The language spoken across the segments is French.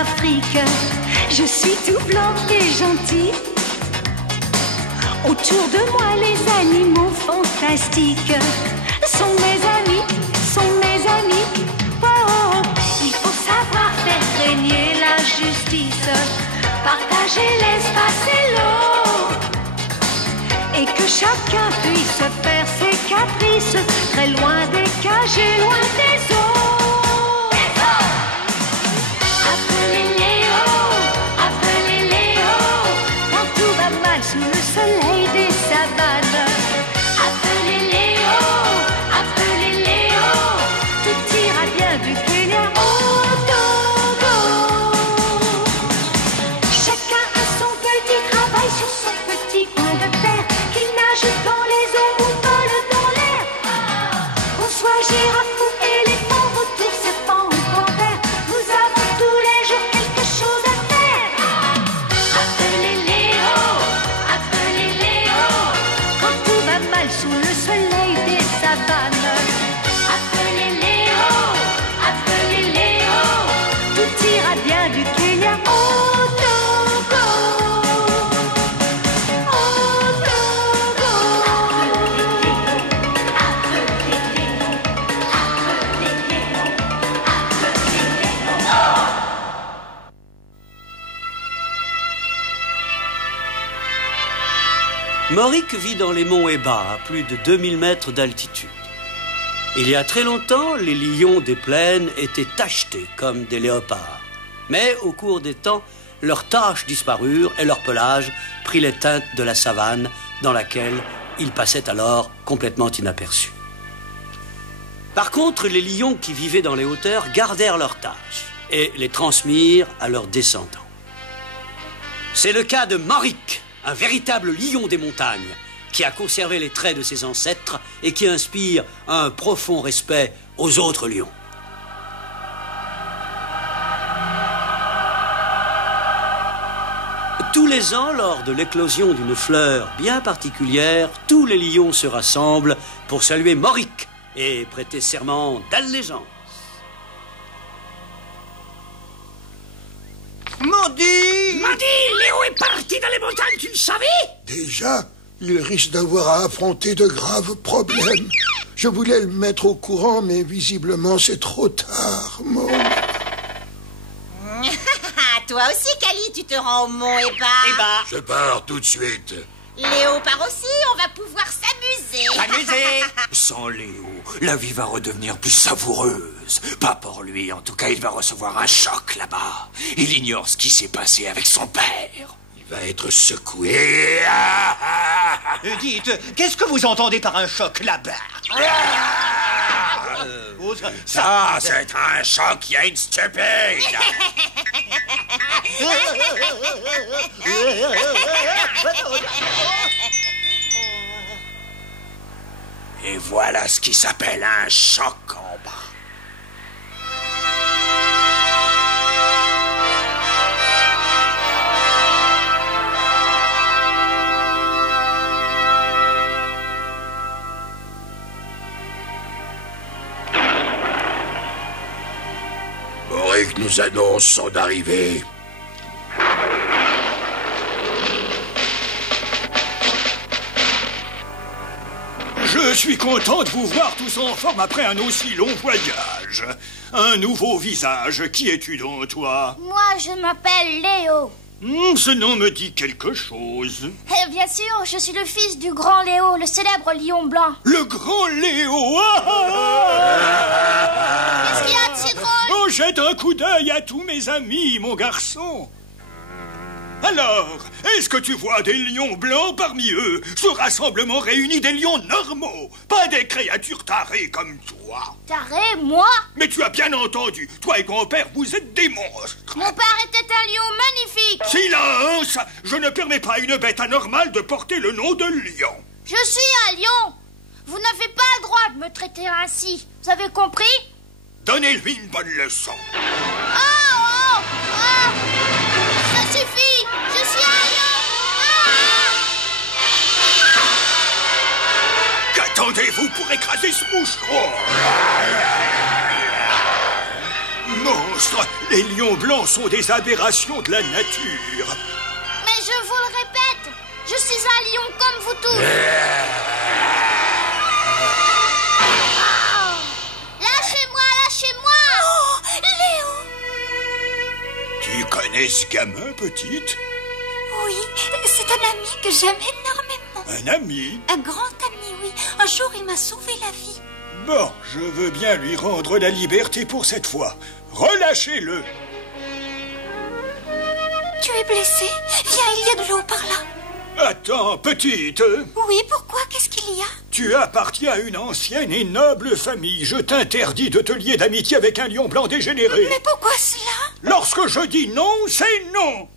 d'Afrique. Je suis tout blanc et gentil. Autour de moi, les animaux fantastiques sont mes amis, sont mes amis. Oh, oh. Il faut savoir faire régner la justice, partager l'espace et l'eau, et que chacun puisse faire ses caprices, très loin des cages et loin des eaux. Sous le soleil des savanes, appelez Léo, tout ira bien du Kenya au Togo. Chacun a son petit travail sur son petit coin de terre, qu'il nage dans les eaux ou vole dans l'air. Qu'on soit girafe ou éléphant, vautour, serpent ou panthère, nous avons tous les jours quelque chose à faire. Appelez Léo, quand tout va mal sous le soleil des savanes. Appelez Léo, tout ira bien du Kenya au Togo. Au Togo. Mauric vit dans les monts Eba, à plus de 2000 mètres d'altitude. Il y a très longtemps, les lions des plaines étaient tachetés comme des léopards. Mais au cours des temps, leurs taches disparurent et leur pelage prit les teintes de la savane dans laquelle ils passaient alors complètement inaperçus. Par contre, les lions qui vivaient dans les hauteurs gardèrent leurs taches et les transmirent à leurs descendants. C'est le cas de Mauric, un véritable lion des montagnes, qui a conservé les traits de ses ancêtres et qui inspire un profond respect aux autres lions. Tous les ans, lors de l'éclosion d'une fleur bien particulière, tous les lions se rassemblent pour saluer Mauric et prêter serment d'allégeance. Mandy! Léo est parti dans les montagnes, tu le savais? Déjà, il risque d'avoir à affronter de graves problèmes. Je voulais le mettre au courant, mais visiblement c'est trop tard, Mo. Toi aussi, Cali, tu te rends au mont Eba. Je pars tout de suite. Léo part aussi, on va pouvoir s'amuser. Sans Léo, la vie va redevenir plus savoureuse. Pas pour lui, en tout cas, il va recevoir un choc là-bas. Il ignore ce qui s'est passé avec son père. Il va être secoué. Dites, qu'est-ce que vous entendez par un choc là-bas? Ça, c'est un choc, il y a une stupide. Et voilà ce qui s'appelle un choc en bas. Mauric nous annonce son arrivée. Je suis content de vous voir tous en forme après un aussi long voyage. Un nouveau visage. Qui es-tu donc, toi? Moi, je m'appelle Léo. Ce nom me dit quelque chose. Bien sûr, je suis le fils du grand Léo, le célèbre lion blanc. Le grand Léo! Qu'est-ce qu'il y a de si drôle? Oh, jette un coup d'œil à tous mes amis, mon garçon. Alors, est-ce que tu vois des lions blancs parmi eux? Ce rassemblement réunit des lions normaux, pas des créatures tarées comme toi. Taré, moi? Mais tu as bien entendu, toi et ton père, vous êtes des monstres. Mon père était un lion magnifique. Silence! Je ne permets pas à une bête anormale de porter le nom de lion. Je suis un lion. Vous n'avez pas le droit de me traiter ainsi. Vous avez compris? Donnez-lui une bonne leçon. Ça suffit. Je suis un lion. Qu'attendez-vous pour écraser ce moucheron? monstre! Les lions blancs sont des aberrations de la nature. Mais je vous le répète, je suis un lion comme vous tous. Lâchez-moi, lâchez-moi! Oh, Léo! Tu connais ce gamin, petite? Oui, c'est un ami que j'aime énormément. Un ami? Un grand ami, oui. Un jour, il m'a sauvé la vie. Bon, je veux bien lui rendre la liberté pour cette fois. Relâchez-le. Tu es blessé? Viens, il y a de l'eau par là. Attends, petite. Oui, pourquoi? Qu'est-ce qu'il y a? Tu appartiens à une ancienne et noble famille. Je t'interdis de te lier d'amitié avec un lion blanc dégénéré. Mais pourquoi cela? Lorsque je dis non, c'est non.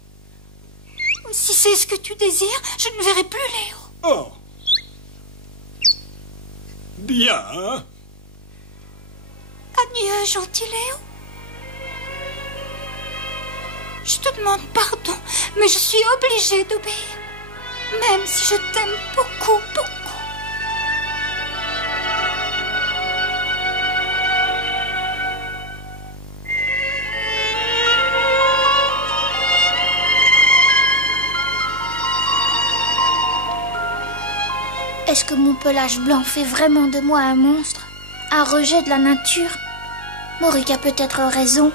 Si c'est ce que tu désires, je ne verrai plus Léo. Oh. Bien. Adieu, gentil Léo. Je te demande pardon, mais je suis obligée d'obéir. Même si je t'aime beaucoup, beaucoup. Est-ce que mon pelage blanc fait vraiment de moi un monstre? Un rejet de la nature? Morik a peut-être raison.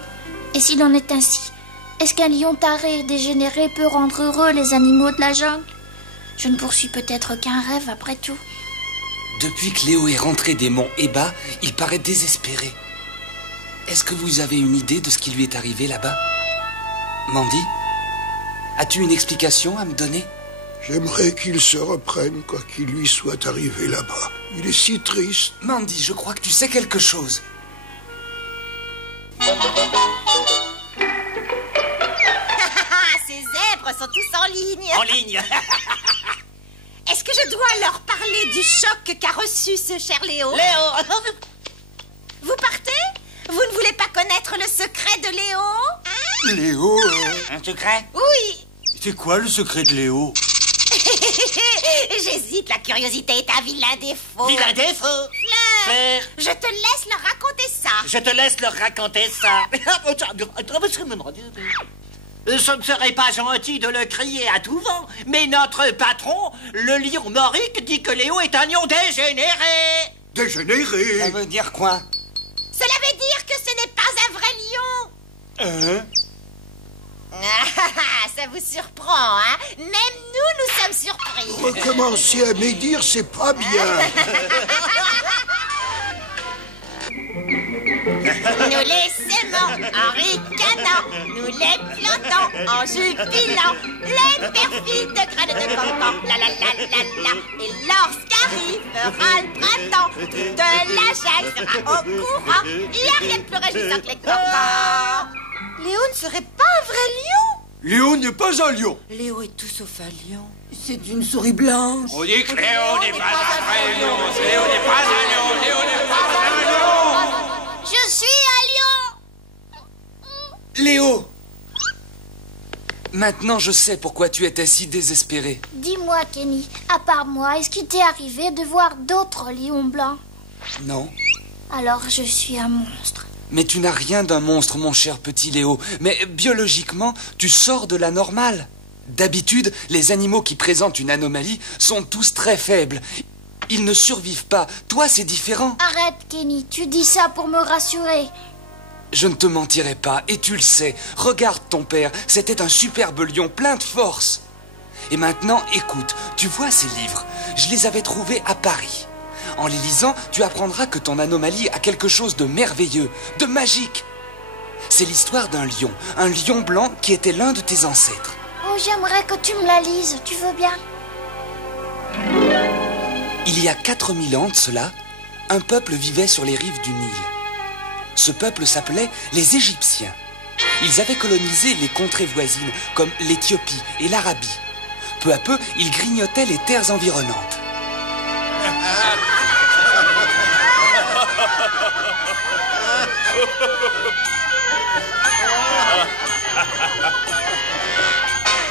Et s'il en est ainsi, est-ce qu'un lion taré et dégénéré peut rendre heureux les animaux de la jungle? Je ne poursuis peut-être qu'un rêve après tout. Depuis que Léo est rentré des monts Eba, il paraît désespéré. Est-ce que vous avez une idée de ce qui lui est arrivé là-bas? Mandy, as-tu une explication à me donner? J'aimerais qu'il se reprenne quoi qu'il lui soit arrivé là-bas. Il est si triste. Mandy, je crois que tu sais quelque chose. Ces zèbres sont tous en ligne. En ligne. Est-ce que je dois leur parler du choc qu'a reçu ce cher Léo? Léo. Vous partez? Vous ne voulez pas connaître le secret de Léo? Léo Un secret? Oui. C'est quoi le secret de Léo? J'hésite, la curiosité est un vilain défaut. Vilain défaut. Fleur, je te laisse leur raconter ça. Je te laisse leur raconter ça. Ce ne serait pas gentil de le crier à tout vent, mais notre patron, le lion Morik, dit que Léo est un lion dégénéré. Dégénéré? Ça veut dire quoi? Cela veut dire que ce n'est pas un vrai lion. Hein? Ça vous surprend, hein? Même nous sommes surpris. Recommencer à médire, c'est pas bien. Nous les semons en ricanant, nous les plantons en jubilant, les perfides graines de cancan, la la la la la. Et lorsqu'arrivera le printemps, toute la jungle sera au courant. Il n'y a rien de plus réjouissant que les cancans. Léo ne serait pas un vrai lion? Léo n'est pas un lion. Léo est tout sauf un lion. C'est une souris blanche. On dit que Léo n'est pas un vrai lion. Léo n'est pas un lion. Léo n'est pas un lion. Je suis un lion! Léo! Maintenant, je sais pourquoi tu étais si désespéré. Dis-moi, Kenny, à part moi, est-ce qu'il t'est arrivé de voir d'autres lions blancs? Non. Alors je suis un monstre. Mais tu n'as rien d'un monstre, mon cher petit Léo. Mais biologiquement, tu sors de la normale. D'habitude, les animaux qui présentent une anomalie sont tous très faibles. Ils ne survivent pas. Toi, c'est différent. Arrête, Kenny, tu dis ça pour me rassurer. Je ne te mentirai pas, et tu le sais. Regarde ton père, c'était un superbe lion plein de force. Et maintenant, écoute, tu vois ces livres? Je les avais trouvés à Paris. En les lisant, tu apprendras que ton anomalie a quelque chose de merveilleux, de magique. C'est l'histoire d'un lion blanc qui était l'un de tes ancêtres. Oh, j'aimerais que tu me la lises, tu veux bien? Il y a 4000 ans de cela, un peuple vivait sur les rives du Nil. Ce peuple s'appelait les Égyptiens. Ils avaient colonisé les contrées voisines, comme l'Éthiopie et l'Arabie. Peu à peu, ils grignotaient les terres environnantes.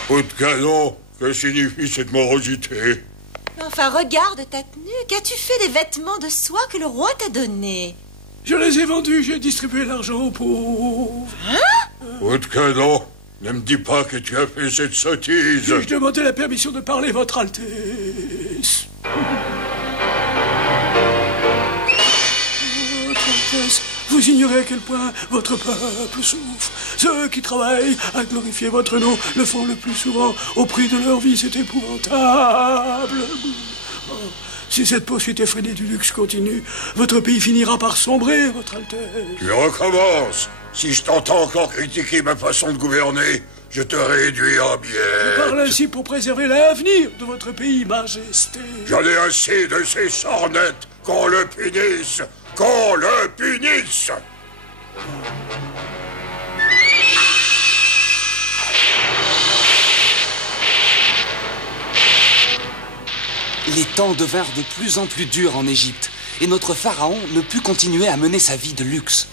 Coup de canon, que signifie cette morosité? Enfin, regarde ta tenue. Qu'as-tu fait des vêtements de soie que le roi t'a donnés? Je les ai vendus, j'ai distribué l'argent aux pauvres. Coup de canon, ne me dis pas que tu as fait cette sottise. Je demandais la permission de parler, Votre Altesse. Votre Altesse, vous ignorez à quel point votre peuple souffre. Ceux qui travaillent à glorifier votre nom le font le plus souvent au prix de leur vie. C'est épouvantable. Si cette poursuite effrénée du luxe continue, votre pays finira par sombrer, Votre Altesse. Tu recommences. Si je t'entends encore critiquer ma façon de gouverner, je te réduis en miettes. Je parle ainsi pour préserver l'avenir de votre pays, Majesté. J'en ai assez de ces sornettes. Qu'on le punisse. Qu'on le punisse. Les temps devinrent de plus en plus durs en Égypte, et notre pharaon ne put continuer à mener sa vie de luxe.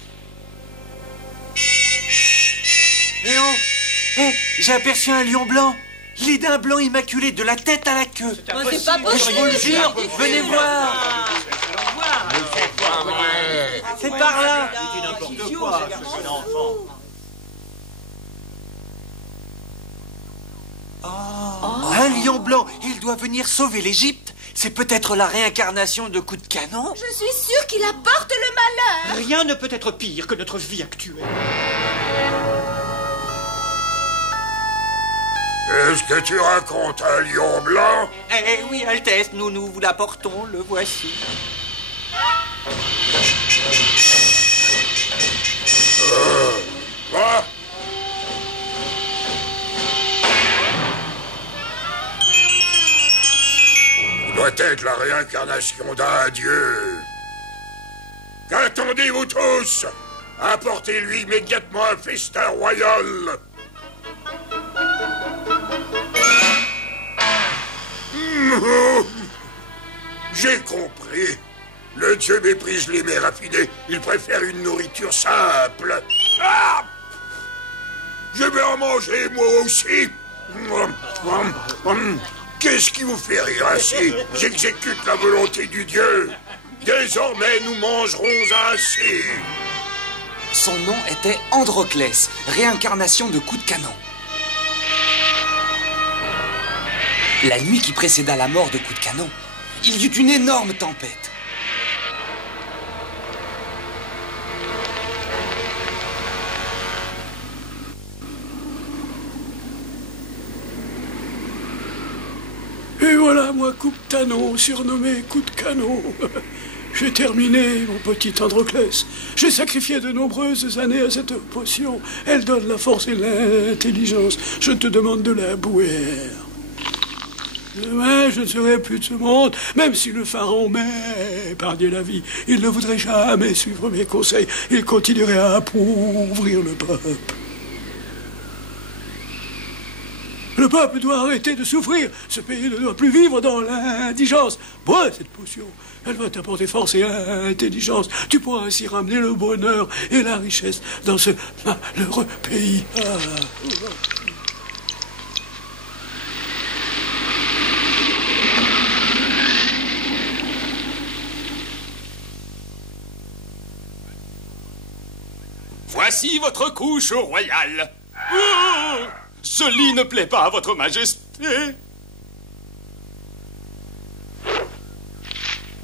Léo, j'ai aperçu un lion blanc. Il est d'un blanc immaculé de la tête à la queue. C'est pas possible. Je vous le jure, venez voir. C'est par là. Un lion blanc, il doit venir sauver l'Égypte. C'est peut-être la réincarnation de Coup de Canon. Je suis sûre qu'il apporte le malheur. Rien ne peut être pire que notre vie actuelle. Est-ce que tu racontes un lion blanc? Eh oui, Altesse, nous vous l'apportons, le voici. Quoi? Il doit être la réincarnation d'un dieu. Qu'attendez-vous tous? Apportez-lui immédiatement un festin royal. J'ai compris. Le dieu méprise les mets raffinés. Il préfère une nourriture simple. Ah! Je vais en manger, moi aussi. Qu'est-ce qui vous fait rire ainsi? J'exécute la volonté du dieu. Désormais, nous mangerons ainsi. Son nom était Androclès, réincarnation de Coup de Canon. La nuit qui précéda la mort de Coup de Canon, il y eut une énorme tempête. Et voilà, moi, Coup de Canon, surnommé Coup de Canon. J'ai terminé, mon petit Androclès. J'ai sacrifié de nombreuses années à cette potion. Elle donne la force et l'intelligence. Je te demande de la boire. Demain, je ne serai plus de ce monde, même si le pharaon m'épargnait la vie. Il ne voudrait jamais suivre mes conseils. Il continuerait à appauvrir le peuple. Le peuple doit arrêter de souffrir. Ce pays ne doit plus vivre dans l'indigence. Bois cette potion. Elle va t'apporter force et intelligence. Tu pourras ainsi ramener le bonheur et la richesse dans ce malheureux pays. Voici votre couche royale. Oh, ce lit ne plaît pas à votre majesté.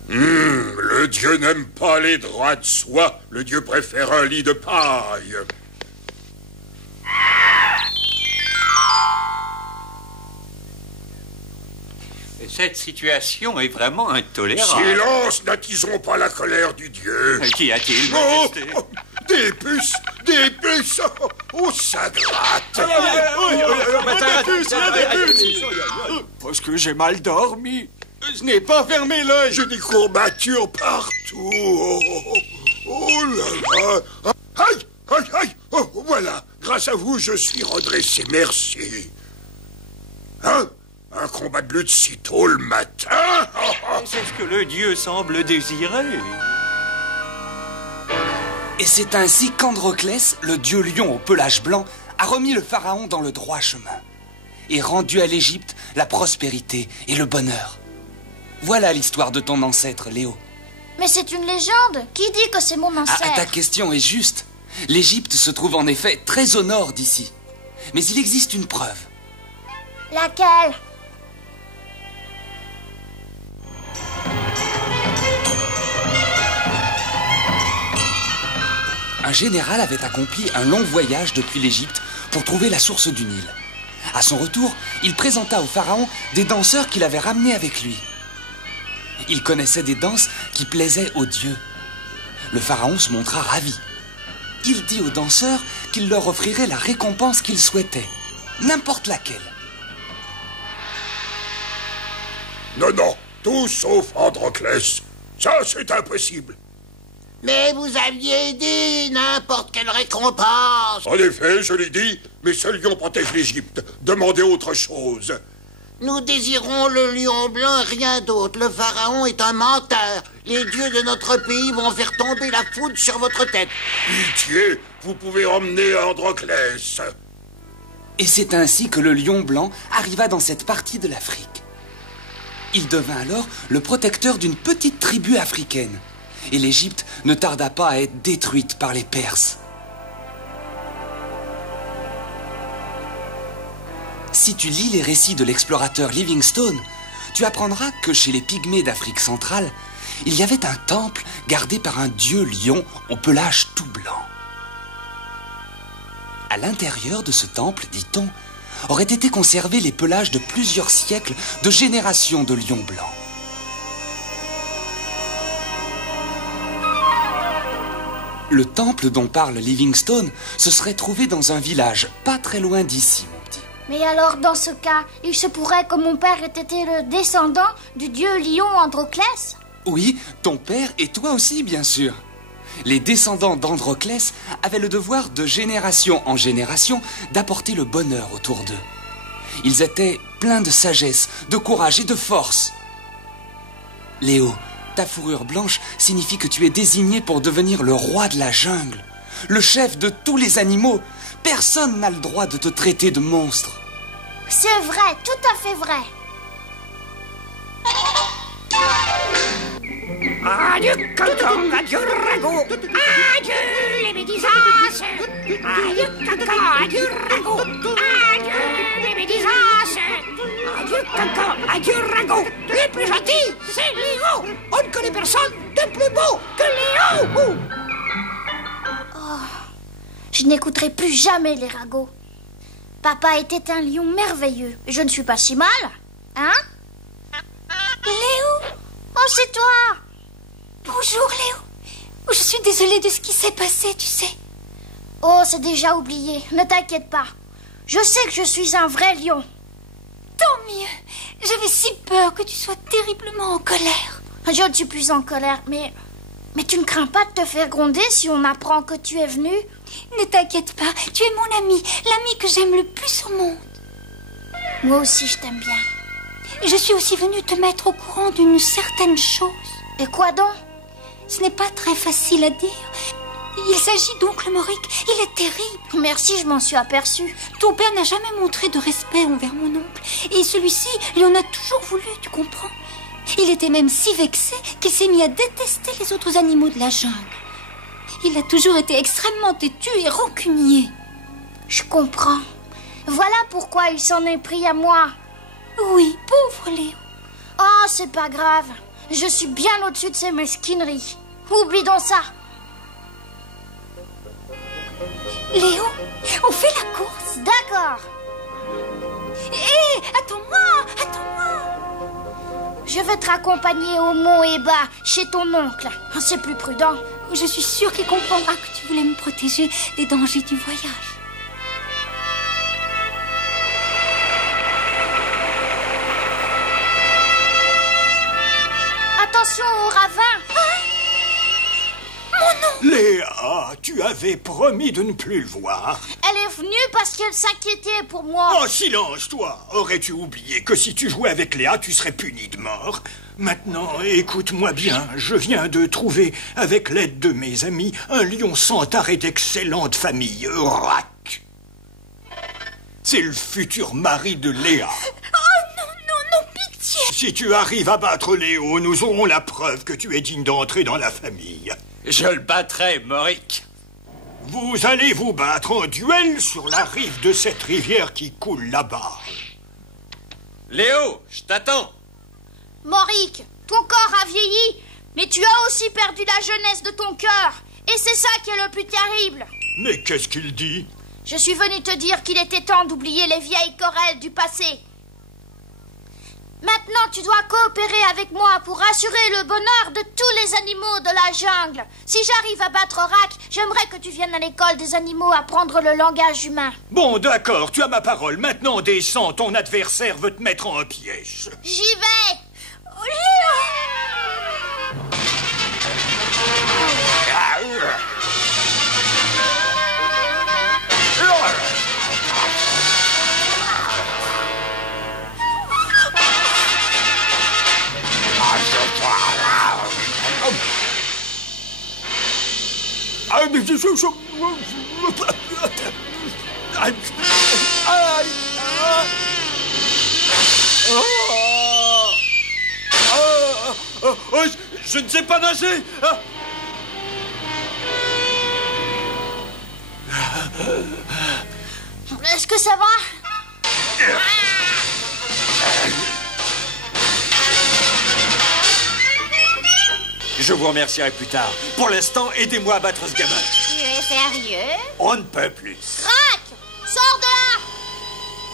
Le dieu n'aime pas les draps de soie. Le dieu préfère un lit de paille. Cette situation est vraiment intolérable. Silence, n'attisons pas la colère du dieu. Qu'y a-t-il, Oh, majesté? des puces, des puces. Oh, ça gratte. Parce que j'ai mal dormi. Je n'ai pas fermé l'œil. J'ai des courbatures partout. Oh là là. Aïe, aïe, aïe. Oh, voilà. Grâce à vous, je suis redressé. Merci. Hein? Un combat de lutte si tôt le matin? C'est ce que le dieu semble désirer. Et c'est ainsi qu'Androclès, le dieu lion au pelage blanc, a remis le pharaon dans le droit chemin et rendu à l'Égypte la prospérité et le bonheur. Voilà l'histoire de ton ancêtre, Léo. Mais c'est une légende. Qui dit que c'est mon ancêtre? Ta question est juste. L'Égypte se trouve en effet très au nord d'ici. Mais il existe une preuve. Laquelle? Un général avait accompli un long voyage depuis l'Égypte pour trouver la source du Nil. À son retour, il présenta au pharaon des danseurs qu'il avait ramenés avec lui. Il connaissait des danses qui plaisaient aux dieux. Le pharaon se montra ravi. Il dit aux danseurs qu'il leur offrirait la récompense qu'ils souhaitaient, n'importe laquelle. Non, non, tout sauf Androclès. Ça, c'est impossible. Mais vous aviez dit n'importe quelle récompense. En effet, je l'ai dit, mais ce lion protège l'Égypte. Demandez autre chose. Nous désirons le lion blanc et rien d'autre. Le pharaon est un menteur. Les dieux de notre pays vont faire tomber la foudre sur votre tête. Pitié, vous pouvez emmener Androclès. Et c'est ainsi que le lion blanc arriva dans cette partie de l'Afrique. Il devint alors le protecteur d'une petite tribu africaine. Et l'Égypte ne tarda pas à être détruite par les Perses. Si tu lis les récits de l'explorateur Livingstone, tu apprendras que chez les Pygmées d'Afrique centrale, il y avait un temple gardé par un dieu lion au pelage tout blanc. À l'intérieur de ce temple, dit-on, auraient été conservés les pelages de plusieurs siècles de générations de lions blancs. Le temple dont parle Livingstone se serait trouvé dans un village pas très loin d'ici, mon petit. Mais alors, dans ce cas, il se pourrait que mon père ait été le descendant du dieu lion Androclès? Oui, ton père et toi aussi, bien sûr. Les descendants d'Androclès avaient le devoir de génération en génération d'apporter le bonheur autour d'eux. Ils étaient pleins de sagesse, de courage et de force. Léo, ta fourrure blanche signifie que tu es désigné pour devenir le roi de la jungle, le chef de tous les animaux. Personne n'a le droit de te traiter de monstre. C'est vrai, tout à fait vrai. Adieu cancan, adieu ragot, adieu les médisances. Adieu cancan, adieu ragot, adieu les médisances. Adieu cancan, adieu ragot. Les plus gentils, c'est Léo. On ne connaît personne de plus beau que Léo. Je n'écouterai plus jamais les ragots. Papa était un lion merveilleux. Je ne suis pas si mal, hein? Léo! Oh, c'est toi! Bonjour, Léo. Je suis désolée de ce qui s'est passé, tu sais. Oh, c'est déjà oublié. Ne t'inquiète pas. Je sais que je suis un vrai lion. Tant mieux. J'avais si peur que tu sois terriblement en colère. Je ne suis plus en colère, mais tu ne crains pas de te faire gronder si on apprend que tu es venu? Ne t'inquiète pas, tu es mon ami, l'ami que j'aime le plus au monde. Moi aussi, je t'aime bien. Je suis aussi venue te mettre au courant d'une certaine chose. Et quoi donc? Ce n'est pas très facile à dire. Il s'agit d'oncle Morik. Il est terrible. Merci, je m'en suis aperçue. Ton père n'a jamais montré de respect envers mon oncle. Et celui-ci, il en a toujours voulu, tu comprends? Il était même si vexé qu'il s'est mis à détester les autres animaux de la jungle. Il a toujours été extrêmement têtu et rancunier. Je comprends. Voilà pourquoi il s'en est pris à moi. Oui, pauvre Léo. Oh, c'est pas grave. Je suis bien au-dessus de ces mesquineries. Oublie donc ça. Léo, on fait la course. D'accord. Hé, attends-moi, attends-moi. Je vais te raccompagner au mont Eba, chez ton oncle. C'est plus prudent. Je suis sûre qu'il comprendra que tu voulais me protéger des dangers du voyage. Attention au ravin. Mon nom. Léa, tu avais promis de ne plus le voir. Elle est venue parce qu'elle s'inquiétait pour moi. Oh, silence, toi. Aurais-tu oublié que si tu jouais avec Léa, tu serais puni de mort? Maintenant, écoute-moi bien. Je viens de trouver, avec l'aide de mes amis, un lion centaure et d'excellente famille, Rak. C'est le futur mari de Léa. Oh non, non, non, pitié. Si tu arrives à battre Léo, nous aurons la preuve que tu es digne d'entrer dans la famille. Je le battrai, Moric. Vous allez vous battre en duel sur la rive de cette rivière qui coule là-bas. Léo, je t'attends. Moric, ton corps a vieilli, mais tu as aussi perdu la jeunesse de ton cœur. Et c'est ça qui est le plus terrible. Mais qu'est-ce qu'il dit? Je suis venu te dire qu'il était temps d'oublier les vieilles querelles du passé. Maintenant, tu dois coopérer avec moi pour assurer le bonheur de tous les animaux de la jungle. Si j'arrive à battre Rac, j'aimerais que tu viennes à l'école des animaux apprendre le langage humain. Bon, d'accord, tu as ma parole. Maintenant, descends, ton adversaire veut te mettre en piège. J'y vais. Oh, Je ne sais pas nager. Est-ce que ça va? Je vous remercierai plus tard. Pour l'instant, aidez-moi à battre ce gamin. Tu es sérieux? On ne peut plus. Rac, sors de là!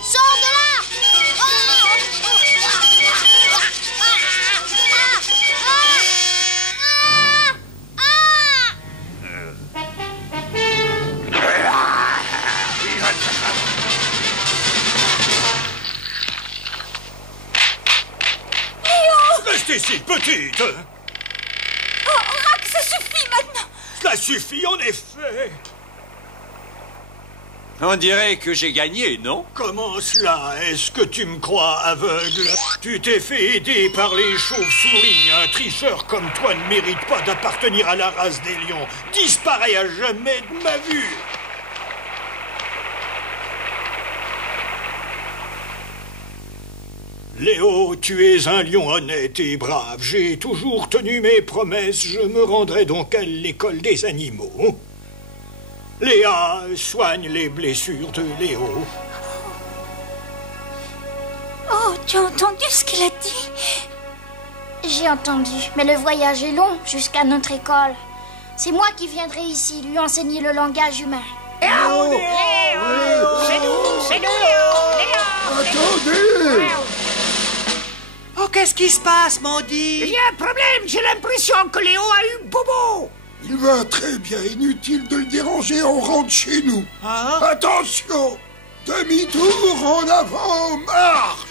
Sors de là! Reste ici, petite. Oh, Rac, ça suffit maintenant. Cela suffit, en effet. On dirait que j'ai gagné, non? Comment cela? Est-ce que tu me crois aveugle? Tu t'es fait aider par les chauves-souris. Un tricheur comme toi ne mérite pas d'appartenir à la race des lions. Disparais à jamais de ma vue. Léo, tu es un lion honnête et brave. J'ai toujours tenu mes promesses. Je me rendrai donc à l'école des animaux. Léa, soigne les blessures de Léo. Oh, tu as entendu ce qu'il a dit? J'ai entendu, mais le voyage est long jusqu'à notre école. C'est moi qui viendrai ici lui enseigner le langage humain. Léo, c'est nous, Léo. Attendez! Oh, qu'est-ce qui se passe, Mandy? Il y a un problème, j'ai l'impression que Léo a eu bobo. Il va très bien, inutile de le déranger, on rentre chez nous. Hein? Attention! Demi-tour en avant, marche!